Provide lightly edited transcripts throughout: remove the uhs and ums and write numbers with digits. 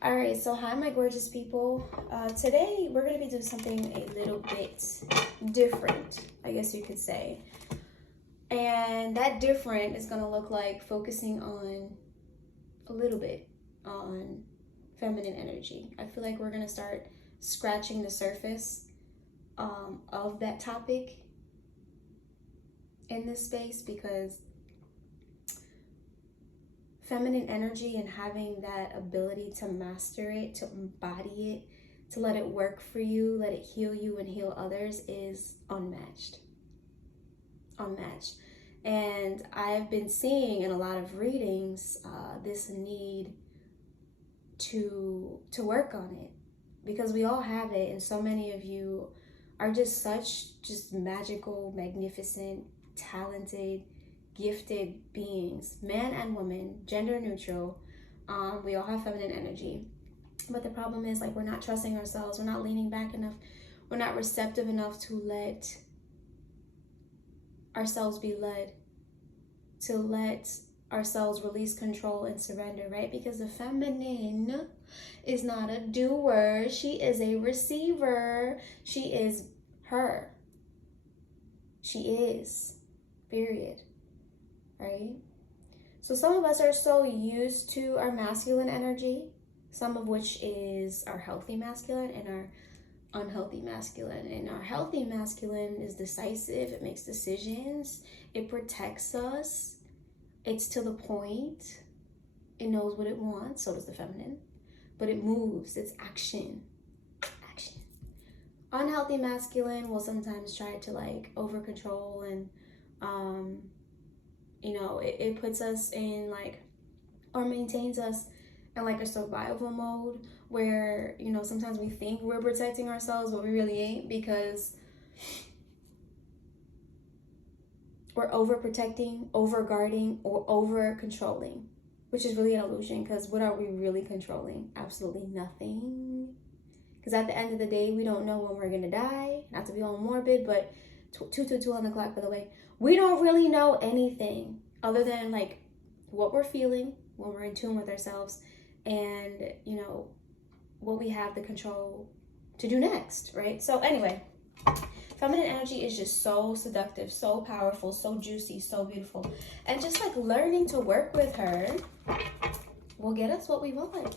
All right, so hi, my gorgeous people. Today we're going to be doing something a little bit different, I guess you could say. And that different is going to look like focusing on a little bit on feminine energy. I feel like we're going to start scratching the surface of that topic in this space, because feminine energy and having that ability to master it, to embody it, to let it work for you, let it heal you and heal others is unmatched. Unmatched. And I've been seeing in a lot of readings this need to work on it, because we all have it, and so many of you are just magical, magnificent, talented, gifted beings, man and woman, gender neutral. We all have feminine energy, but the problem is, like, we're not trusting ourselves, we're not leaning back enough, we're not receptive enough to let ourselves be led, to let ourselves release control and surrender, right? Because the feminine is not a doer, she is a receiver. She is her. She is, period. Right? So some of us are so used to our masculine energy, some of which is our healthy masculine and our unhealthy masculine. And our healthy masculine is decisive, it makes decisions, it protects us, it's to the point, it knows what it wants. So does the feminine, but it moves, it's action. Unhealthy masculine will sometimes try to like over control, and it puts us in like, or maintains us in like a survival mode where, sometimes we think we're protecting ourselves, but we really ain't, because we're overprotecting, over guarding, or over controlling, which is really an illusion, because what are we really controlling? Absolutely nothing. Because at the end of the day, we don't know when we're gonna die. Not to be all morbid, but 222 on the clock, by the way. We don't really know anything other than like what we're feeling when we're in tune with ourselves, and what we have the control to do next, right? So anyway, feminine energy is just so seductive, so powerful, so juicy, so beautiful, and just like learning to work with her will get us what we want.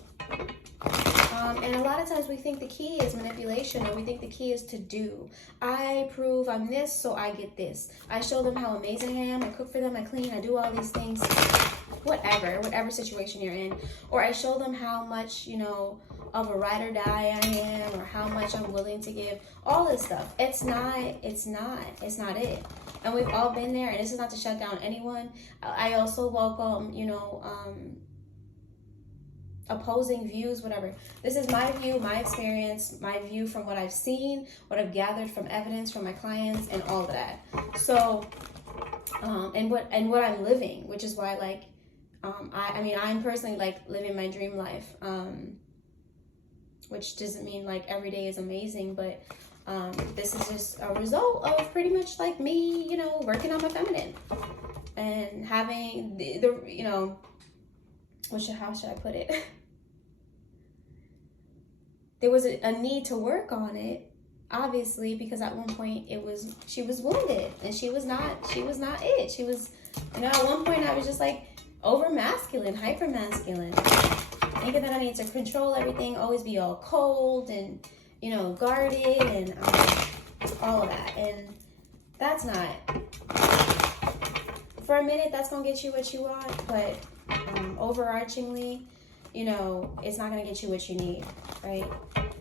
And a lot of times we think the key is manipulation, or we think the key is to do. I prove I'm this, so I get this. I show them how amazing I am. I cook for them, I clean, I do all these things. Whatever situation you're in. Or I show them how much, of a ride or die I am, or how much I'm willing to give. All this stuff. It's not it. And we've all been there, and this is not to shut down anyone. I also welcome, opposing views, whatever. This is my view, my experience, my view from what I've seen, what I've gathered from evidence from my clients, and all of that. So, and what I'm living, which is why, like, I'm personally like living my dream life, which doesn't mean like every day is amazing, but this is just a result of pretty much like me, working on my feminine and having the how should I put it? There was a need to work on it, obviously, because at one point she was wounded, and she was not it. She was, at one point I was just like over masculine, hyper masculine, thinking that I need to control everything, always be all cold and, guarded, and all of that. And that's not, for a minute, that's gonna get you what you want, but overarchingly, it's not gonna get you what you need, right?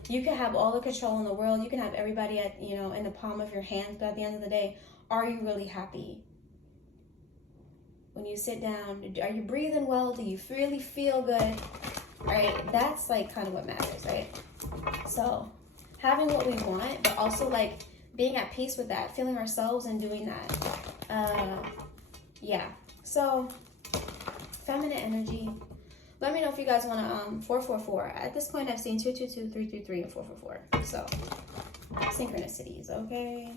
You can have all the control in the world, you can have everybody at, in the palm of your hands, but at the end of the day, are you really happy? When you sit down, are you breathing well? Do you really feel good? Right? That's like kind of what matters, right? So having what we want, but also like being at peace with that, feeling ourselves and doing that. Yeah. So feminine energy. Let me know if you guys want to 444. At this point, I've seen 222, 333, and 444. So synchronicities, okay?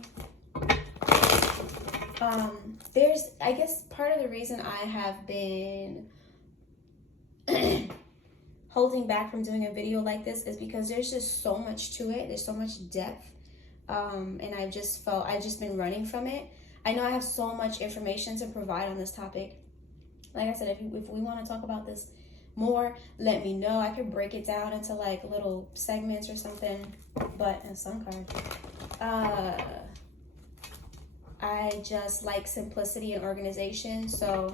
There's, I guess, part of the reason I have been holding back from doing a video like this is because there's just so much to it. There's so much depth. And I've just been running from it. I know I have so much information to provide on this topic. Like I said, if we want to talk about this more, let me know. I could break it down into like little segments or something. But a sun card. I just like simplicity and organization. So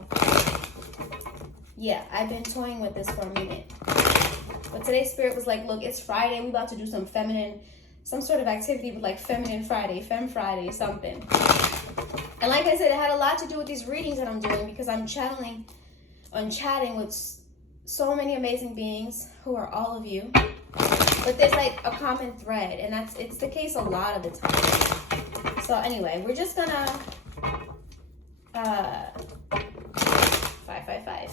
yeah, I've been toying with this for a minute. But today's spirit was like, look, it's Friday. We about to do some sort of activity with like feminine Friday, Femme Friday, something. And like I said, it had a lot to do with these readings that I'm doing because I'm chatting with so many amazing beings who are all of you. But there's like a common thread, and it's the case a lot of the time. So anyway, we're just gonna 555.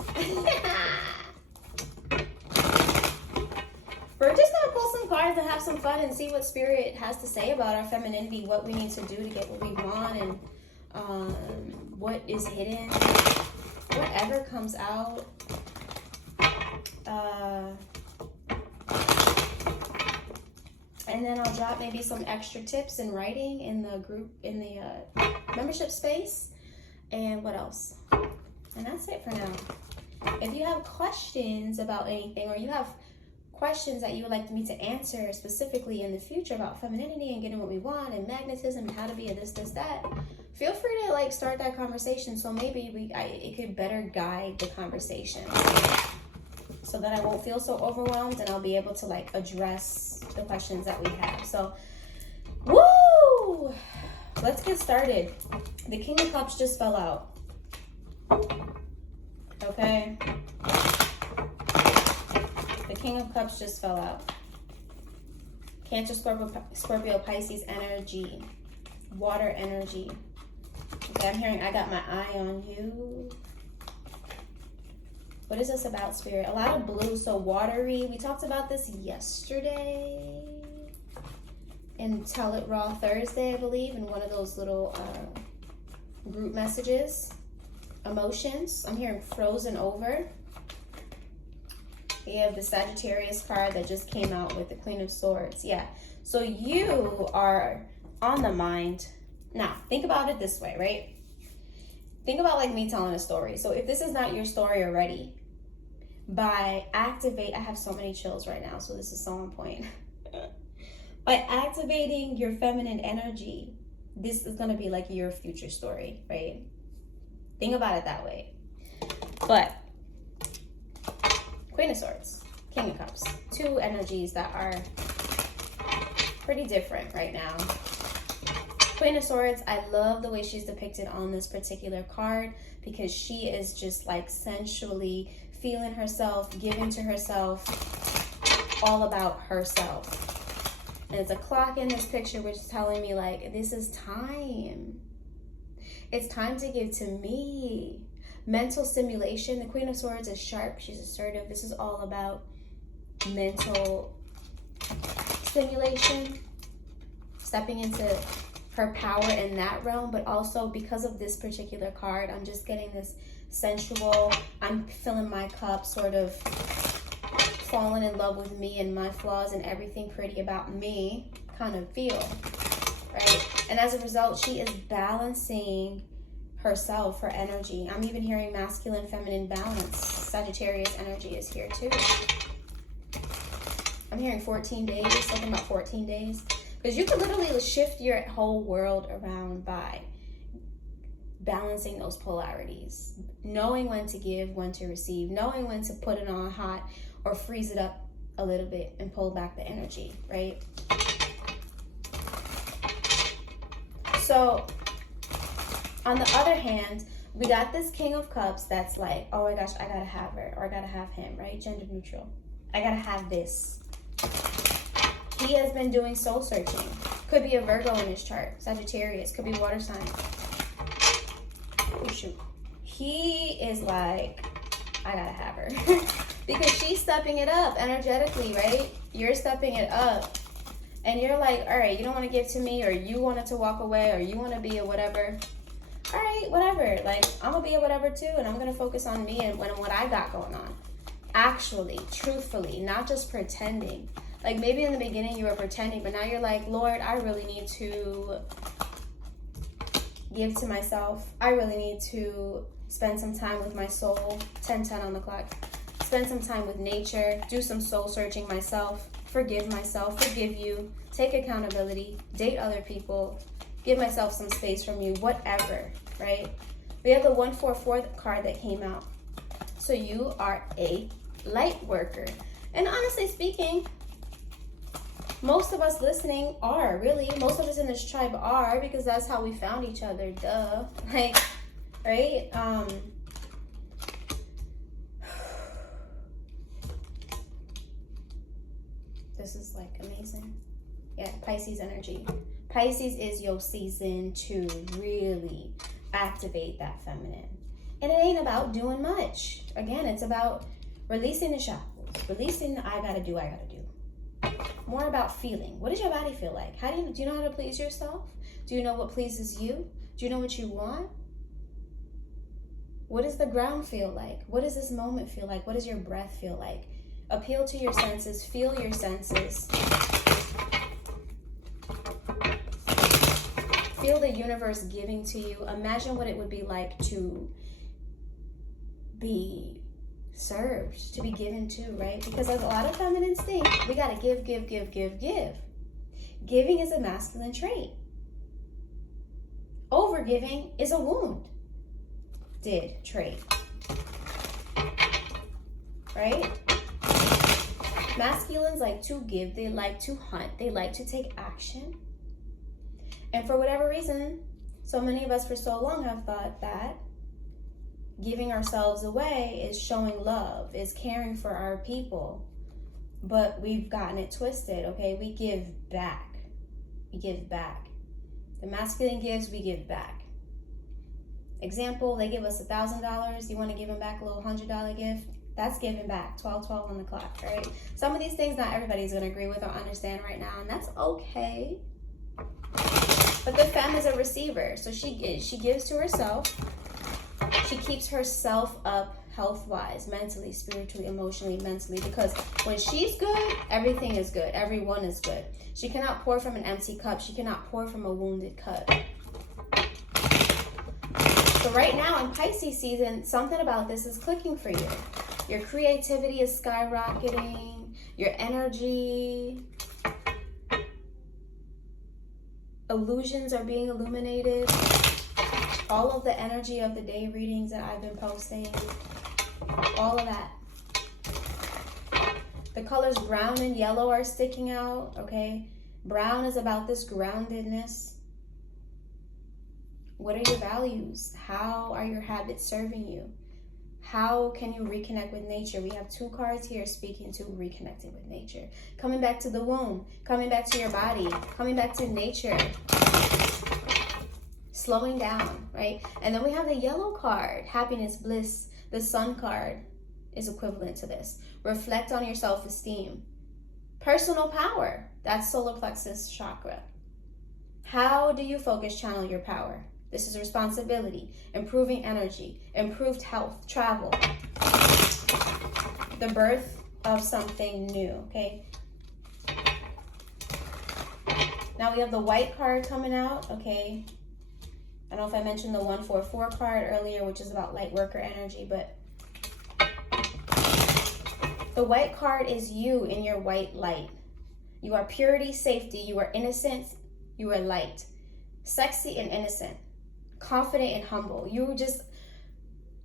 We're just gonna pull some cards and have some fun and see what spirit has to say about our femininity, what we need to do to get what we want, and what is hidden, whatever comes out. And then I'll drop maybe some extra tips in writing in the group, in the membership space. And what else? And that's it for now. If you have questions about anything, or you have questions that you would like me to answer specifically in the future about femininity and getting what we want and magnetism and how to be a this, that, feel free to like start that conversation. So maybe it could better guide the conversation, so that I won't feel so overwhelmed and I'll be able to like address the questions that we have. So, woo! Let's get started. The King of Cups just fell out. Okay? The King of Cups just fell out. Cancer, Scorpio, Pisces energy. Water energy. Okay, I'm hearing I got my eye on you. What is this about, spirit? A lot of blue, so watery. We talked about this yesterday in Tell It Raw Thursday, I believe, in one of those little group messages. Emotions. I'm hearing frozen over. We have the Sagittarius card that just came out with the Queen of Swords. Yeah. So you are on the mind. Now, think about it this way, right? Think about like me telling a story. So if this is not your story already, I have so many chills right now, so this is so on point. By activating your feminine energy, this is going to be like your future story, right? Think about it that way. But Queen of Swords, King of Cups, two energies that are pretty different right now. Queen of Swords, I love the way she's depicted on this particular card because she is just like sensually feeling herself, giving to herself, all about herself. And there's a clock in this picture which is telling me like, this is time. It's time to give to me. Mental stimulation. The Queen of Swords is sharp. She's assertive. This is all about mental stimulation. Stepping into her power in that realm. But also because of this particular card, I'm just getting this sensual, I'm filling my cup, sort of falling in love with me and my flaws and everything pretty about me kind of feel, right? And as a result, she is balancing herself, her energy. I'm even hearing masculine, feminine balance. Sagittarius energy is here too. I'm hearing 14 days, something about 14 days. Because you can literally shift your whole world around by balancing those polarities. Knowing when to give, when to receive. Knowing when to put it on hot or freeze it up a little bit and pull back the energy, right? So, on the other hand, we got this King of Cups that's like, oh my gosh, I gotta have her, or I gotta have him, right? Gender neutral. I gotta have this. He has been doing soul searching. Could be a Virgo in his chart. Sagittarius. Could be water sign. Oh shoot. He is like, I gotta have her. Because she's stepping it up energetically, right? You're stepping it up. And you're like, all right, you don't want to give to me, or you wanted to walk away, or you want to be a whatever. All right, whatever. Like, I'm going to be a whatever too, and I'm going to focus on me and what I got going on. actually, truthfully, not just pretending. Like maybe in the beginning you were pretending, but now you're like, Lord, I really need to give to myself. I really need to spend some time with my soul. 10:10 on the clock. Spend some time with nature. Do some soul searching myself. Forgive myself. Forgive you. Take accountability. Date other people. Give myself some space from you. Whatever, right? We have the 144 card that came out. So you are a light worker. And honestly speaking, most of us listening are, really. Most of us in this tribe are, because that's how we found each other, duh. Like, right? This is like amazing. Yeah, Pisces energy. Pisces is your season to really activate that feminine. And it ain't about doing much. Again, it's about releasing the shackles, releasing the I gotta do. More about feeling. What does your body feel like? Do you know how to please yourself? Do you know what pleases you? Do you know what you want? What does the ground feel like? What does this moment feel like? What does your breath feel like? Appeal to your senses, feel your senses. Feel the universe giving to you. Imagine what it would be like to be served, to be given to, right? Because as a lot of feminines think, we gotta give. Giving is a masculine trait. Overgiving is a wounded trait, right? Masculines like to give, they like to hunt, they like to take action. And for whatever reason, so many of us for so long have thought that giving ourselves away is showing love, is caring for our people. But we've gotten it twisted, okay? We give back. We give back. The masculine gives, we give back. Example, they give us $1,000. You want to give them back a little $100 gift? That's giving back. 12:12 on the clock, right? Some of these things not everybody's going to agree with or understand right now, and that's okay. But the femme is a receiver, so she gives to herself. She keeps herself up health-wise, mentally, spiritually, emotionally, mentally, because when she's good, everything is good. Everyone is good. She cannot pour from an empty cup. She cannot pour from a wounded cup. So right now in Pisces season, something about this is clicking for you. Your creativity is skyrocketing. Your energy, illusions are being illuminated. All of the energy of the day readings that I've been posting, all of that. The colors brown and yellow are sticking out, okay? Brown is about this groundedness. What are your values? How are your habits serving you? How can you reconnect with nature? We have two cards here speaking to reconnecting with nature. Coming back to the womb, coming back to your body, coming back to nature. Slowing down, right? And then we have the yellow card, happiness, bliss. The sun card is equivalent to this. Reflect on your self-esteem. Personal power, that's solar plexus chakra. How do you focus, channel your power? This is responsibility, improving energy, improved health, travel. The birth of something new, okay? Now we have the white card coming out, okay? I don't know if I mentioned the 144 card earlier, which is about light worker energy, but the white card is you in your white light. You are purity, safety, you are innocent, you are light. Sexy and innocent, confident and humble. You just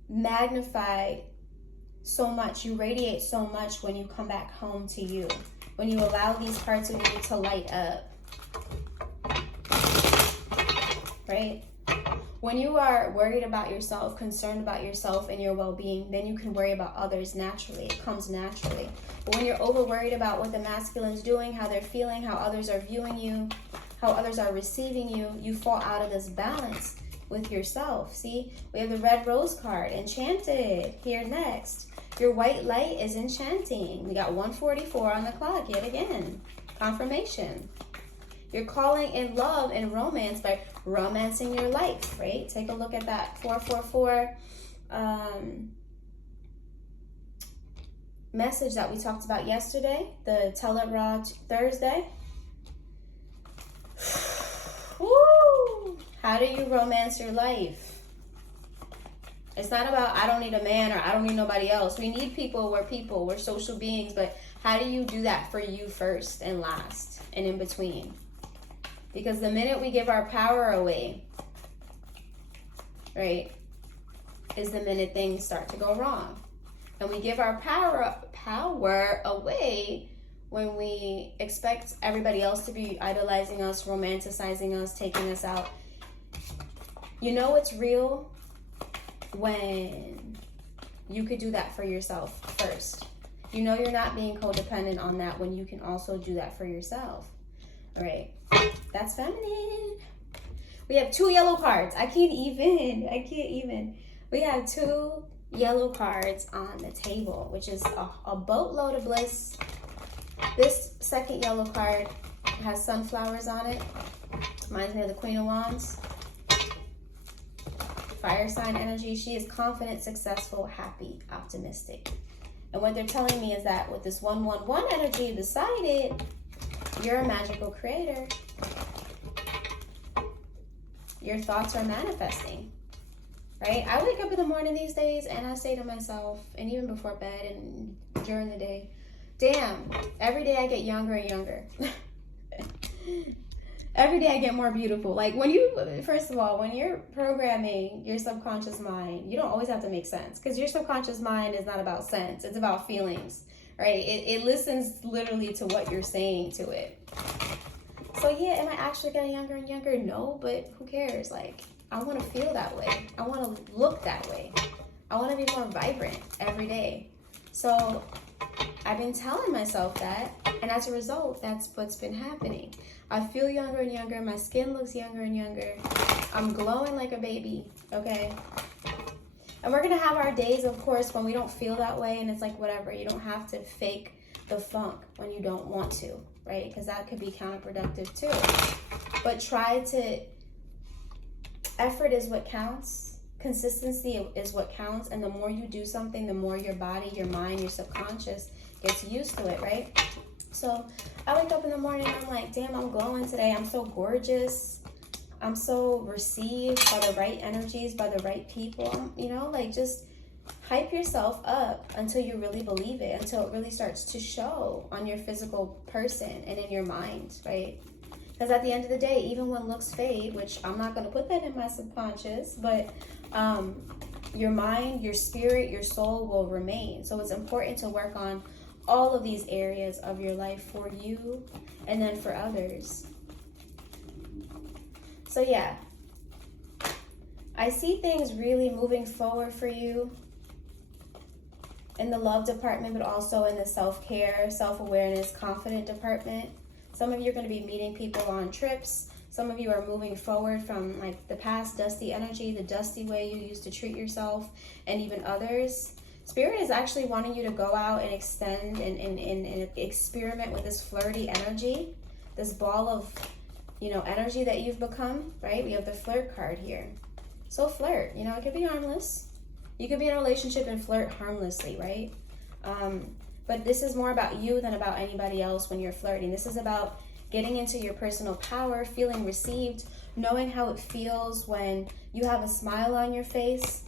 magnify so much, you radiate so much when you come back home to you, when you allow these parts of you to light up, right? When you are worried about yourself, concerned about yourself and your well-being, then you can worry about others naturally. It comes naturally. But when you're over worried about what the masculine's doing, how they're feeling, how others are viewing you, how others are receiving you, you fall out of this balance with yourself. See, we have the red rose card, enchanted, here next. Your white light is enchanting. We got 144 on the clock yet again. Confirmation. You're calling in love and romance by romancing your life, right? Take a look at that 444 message that we talked about yesterday, the Tell It Raw Thursday. Woo! How do you romance your life? It's not about I don't need a man or I don't need nobody else. We need people. We're social beings. But how do you do that for you first and last and in between? Because the minute we give our power away, right, is the minute things start to go wrong. And we give our power away when we expect everybody else to be idolizing us, romanticizing us, taking us out. You know it's real when you could do that for yourself first. You know you're not being codependent on that when you can also do that for yourself. All right, that's feminine. We have 2 yellow cards. I can't even. We have 2 yellow cards on the table, which is a boatload of bliss. This second yellow card has sunflowers on it. Reminds me of the Queen of Wands. Fire sign energy. She is confident, successful, happy, optimistic. And what they're telling me is that with this 111 energy, you decided you're a magical creator. Your thoughts are manifesting, right? I wake up in the morning these days and I say to myself, and even before bed and during the day, damn, every day I get younger and younger. Every day I get more beautiful. Like first of all, when you're programming your subconscious mind, you don't always have to make sense because your subconscious mind is not about sense. It's about feelings, right? It listens literally to what you're saying to it. So yeah, am I actually getting younger and younger? No, but who cares? Like, I want to feel that way. I want to look that way. I want to be more vibrant every day. So I've been telling myself that, and as a result, that's what's been happening. I feel younger and younger. My skin looks younger and younger. I'm glowing like a baby, okay? And we're going to have our days, of course, when we don't feel that way, and it's like, whatever. You don't have to fake the funk when you don't want to, right? Because that could be counterproductive too. But effort is what counts. Consistency is what counts. And the more you do something, the more your body, your mind, your subconscious gets used to it, right? So I wake up in the morning and I'm like, damn, I'm glowing today. I'm so gorgeous. I'm so received by the right energies, by the right people. You know, like just hype yourself up until you really believe it, until it really starts to show on your physical person and in your mind, right? Because at the end of the day, even when looks fade, which I'm not going to put that in my subconscious, but your mind, your spirit, your soul will remain. So it's important to work on all of these areas of your life for you and then for others. So yeah, I see things really moving forward for you in the love department, but also in the self-care, self-awareness, confident department. Some of you are going to be meeting people on trips. Some of you are moving forward from like the past dusty energy, the dusty way you used to treat yourself and even others. Spirit is actually wanting you to go out and extend and experiment with this flirty energy, this ball of, energy that you've become, right? We have the flirt card here. So flirt, it could be harmless. You could be in a relationship and flirt harmlessly, right? But this is more about you than about anybody else when you're flirting. This is about getting into your personal power, feeling received, knowing how it feels when you have a smile on your face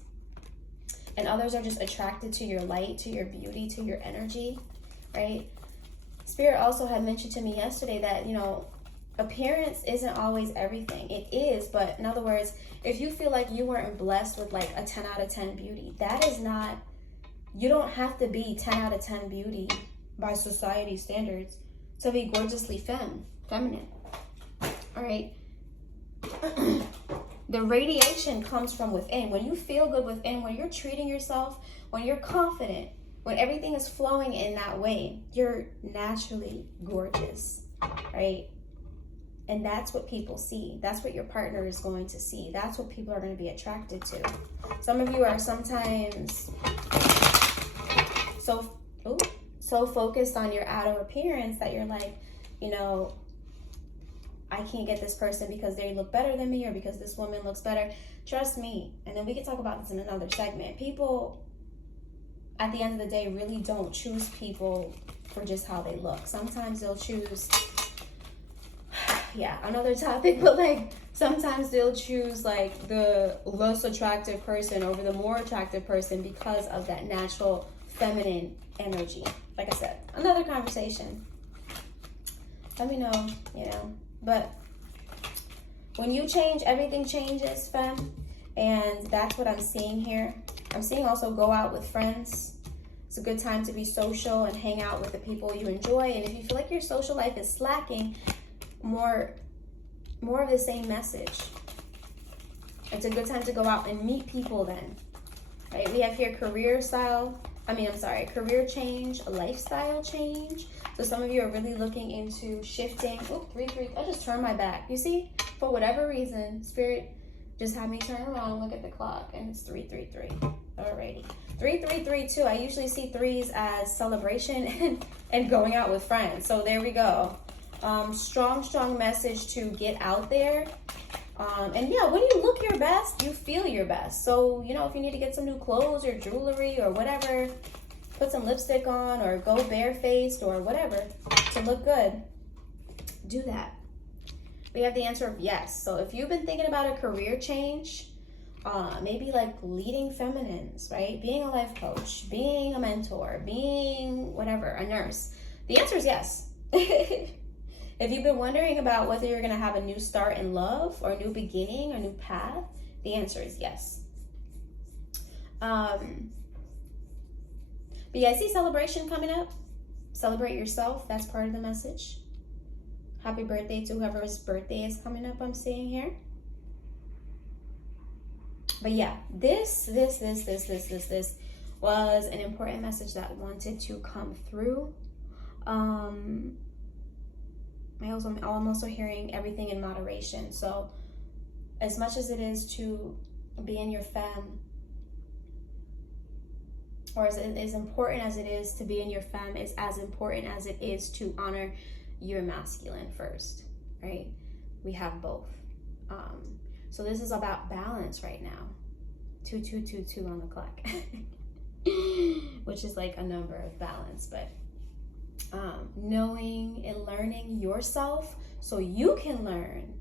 and others are just attracted to your light, to your beauty, to your energy, right? Spirit also had mentioned to me yesterday that, appearance isn't always everything. It is, but in other words, if you feel like you weren't blessed with like a 10 out of 10 beauty, that is not, you don't have to be 10 out of 10 beauty by society standards to be gorgeously feminine. All right. The radiation comes from within. When you feel good within, when you're treating yourself, when you're confident, when everything is flowing in that way, you're naturally gorgeous, right? And that's what people see. That's what your partner is going to see. That's what people are going to be attracted to. Some of you are sometimes so focused on your outer appearance that you're like, I can't get this person because they look better than me or because this woman looks better. Trust me. And then we can talk about this in another segment. People at the end of the day, really don't choose people for just how they look. Sometimes they'll choose, yeah, another topic, but like sometimes they'll choose like the less attractive person over the more attractive person because of that natural feminine energy. Like I said, another conversation. Let me know, you know. But when you change, everything changes, fam. And that's what I'm seeing here. I'm seeing also go out with friends. It's a good time to be social and hang out with the people you enjoy. And if you feel like your social life is slacking, more of the same message. It's a good time to go out and meet people then. Right? We have here career change, lifestyle change. So some of you are really looking into shifting. Oh, 3-3. I just turned my back. You see? For whatever reason, Spirit just had me turn around and look at the clock, and it's 3-3-3. Alrighty. 3-3-3-2. I usually see threes as celebration and going out with friends. So there we go. Strong message to get out there. And yeah, when you look your best, you feel your best. So, you know, if you need to get some new clothes or jewelry or whatever, put some lipstick on or go barefaced or whatever to look good, do that. We have the answer of yes. So if you've been thinking about a career change, maybe like leading feminines, right? Being a life coach, being a mentor, being whatever, a nurse. The answer is yes. If you've been wondering about whether you're going to have a new start in love or a new beginning or new path, the answer is yes. But yeah, I see celebration coming up. Celebrate yourself. That's part of the message. Happy birthday to whoever's birthday is coming up, I'm seeing here. But yeah, this was an important message that wanted to come through. I'm also hearing everything in moderation. So as much as it is to be in your femme, or as important as it is to be in your femme, is as important as it is to honor your masculine first, right? We have both. So this is about balance right now. 2-2-2-2 on the clock, which is like a number of balance, but knowing and learning yourself so you can learn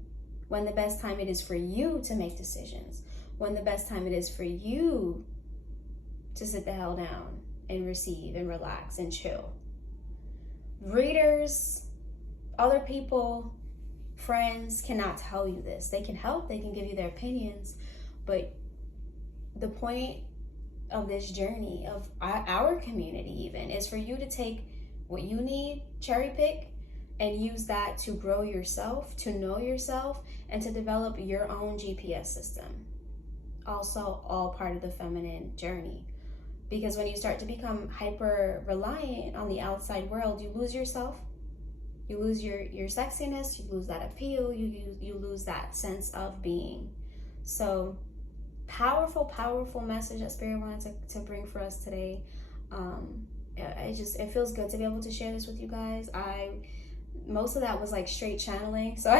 when the best time it is for you to make decisions, when the best time it is for you to sit the hell down and receive and relax and chill. Readers, other people, friends cannot tell you this. They can help, they can give you their opinions, but the point of this journey, of our community even, is for you to take what you need, cherry pick, and use that to grow yourself, to know yourself, and to develop your own GPS system. Also, all part of the feminine journey. Because when you start to become hyper reliant on the outside world, you lose yourself. You lose your sexiness, you lose that appeal, you lose that sense of being. So powerful message that Spirit wanted to bring for us today. It feels good to be able to share this with you guys. Most of that was like straight channeling, so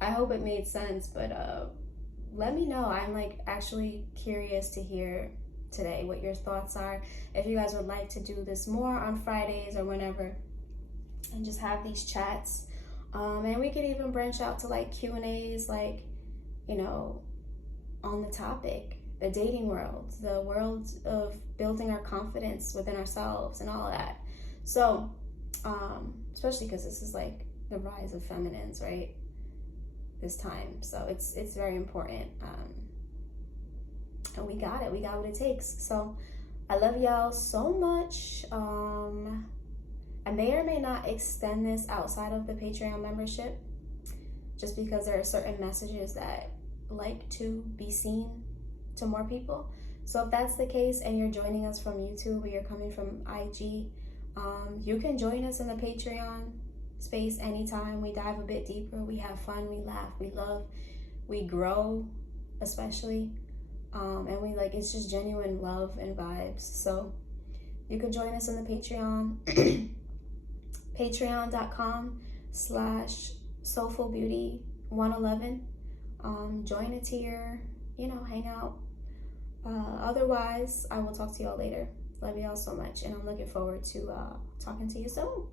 I hope it made sense, but let me know. I'm like actually curious to hear today what your thoughts are. If you guys would like to do this more on Fridays or whenever, and just have these chats, and we could even branch out to like Q&As, like, you know, on the topic, the dating world, the world of building our confidence within ourselves and all of that. So especially because this is like the rise of feminines, right, this time. So it's very important, and we got what it takes. So I love y'all so much. I may or may not extend this outside of the Patreon membership, just because there are certain messages that like to be seen to more people. So if that's the case and you're joining us from YouTube or you're coming from IG, you can join us in the Patreon space anytime. We dive a bit deeper, we have fun, we laugh, we love, we grow, especially, and we like, it's just genuine love and vibes. So you can join us in the Patreon. patreon.com/soulfulbeauty111. Join a tier, you know, hang out. Otherwise, I will talk to y'all later. Love y'all so much, and I'm looking forward to talking to you soon.